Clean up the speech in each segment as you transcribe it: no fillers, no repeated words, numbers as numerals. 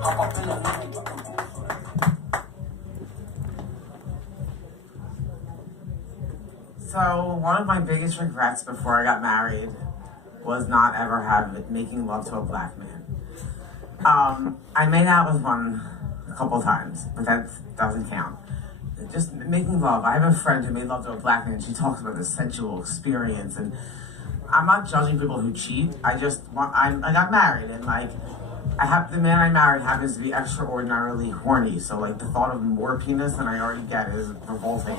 So one of my biggest regrets before I got married was not ever making love to a black man. I made out with one a couple times, but that doesn't count. Just making love. I have a friend who made love to a black man. She talks about the sensual experience, and I'm not judging people who cheat. I got married, and the man I married happens to be extraordinarily horny. So the thought of more penis than I already get is revolting.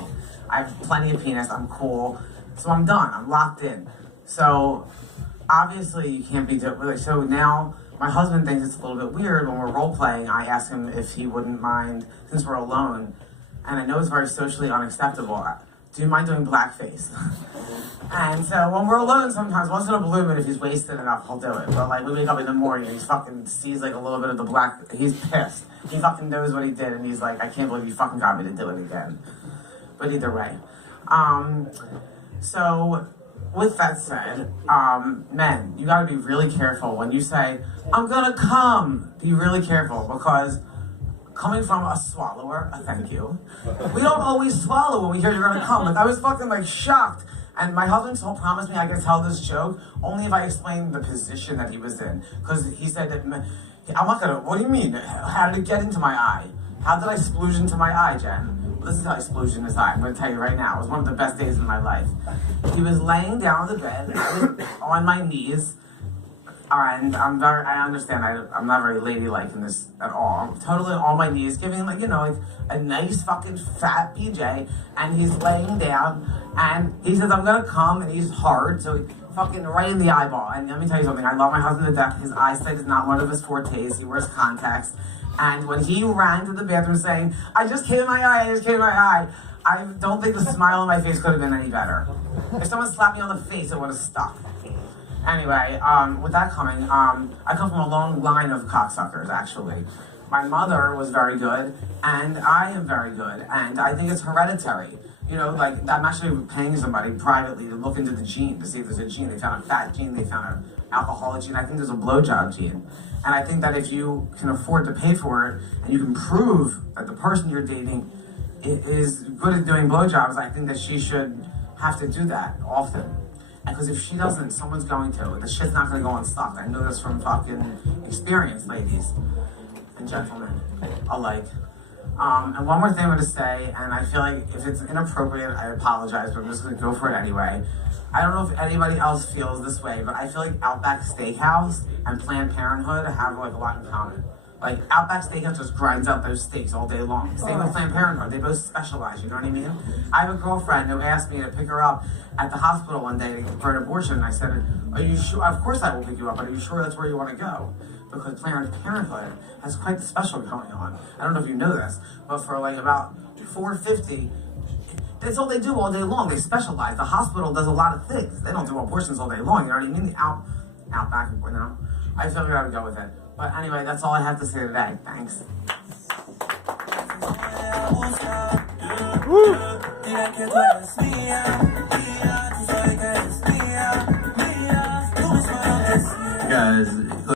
I have plenty of penis. I'm cool, so I'm done. I'm locked in. So obviously you can't be so now. My husband thinks it's a little bit weird when we're role playing. I ask him if he wouldn't mind, since we're alone, and I know it's very socially unacceptable. Do you mind doing blackface? And so when we're alone, sometimes once in a blue moon, if he's wasted enough, he'll do it. But we wake up in the morning and he fucking sees a little bit of the black. He's pissed. He fucking knows what he did, and he's like, I can't believe you fucking got me to do it again. But either way, so with that said, men, you gotta be really careful when you say, I'm gonna come. Be really careful, because coming from a swallower, thank you, we don't always swallow when we hear you're gonna come. I was fucking shocked. And my husband promised me I could tell this joke only if I explained the position that he was in. Because he said that, I'm not gonna, what do you mean? How did it get into my eye? How did I splooge into my eye, Jen? Well, this is how I splooged in his eye. I'm gonna tell you right now. It was one of the best days of my life. He was laying down on the bed, I was on my knees, and I understand I'm not very ladylike in this at all. I'm totally on my knees, giving him a nice fucking fat PJ, and he's laying down, and he says, I'm gonna come, and he's hard, so fucking right in the eyeball. And let me tell you something, I love my husband to death. His eyesight is not one of his fortes. He wears contacts. And when he ran to the bathroom saying, I just came in my eye, I don't think the smile on my face could have been any better. If someone slapped me on the face, it would have stuck. Anyway, with that coming, I come from a long line of cocksuckers, actually. My mother was very good, and I am very good, and I think it's hereditary. I'm actually paying somebody privately to look into the gene, to see if there's a gene. They found a fat gene, they found an alcoholic gene, I think there's a blowjob gene. And I think that if you can afford to pay for it, and you can prove that the person you're dating is good at doing blowjobs, I think that she should have to do that often. Because if she doesn't, someone's going to. The shit's not going to go unstuck. I know this from fucking experience, ladies and gentlemen alike. And one more thing I'm going to say, and I feel like if it's inappropriate, I apologize, but I'm just going to go for it anyway. I don't know if anybody else feels this way, but I feel like Outback Steakhouse and Planned Parenthood have a lot in common. Outback Steakhouse just grinds out those steaks all day long. Same with Planned Parenthood. They both specialize, you know what I mean? I have a girlfriend who asked me to pick her up at the hospital one day for an abortion, and I said, are you sure? Of course I will pick you up, but are you sure that's where you want to go? Because Planned Parenthood has quite the special going on. I don't know if you know this, but for about $4.50, that's all they do all day long. They specialize. The hospital does a lot of things. They don't do abortions all day long, you know what I mean? The Outback, I figured I would go with it. But anyway, that's all I have to say today. Thanks. Woo!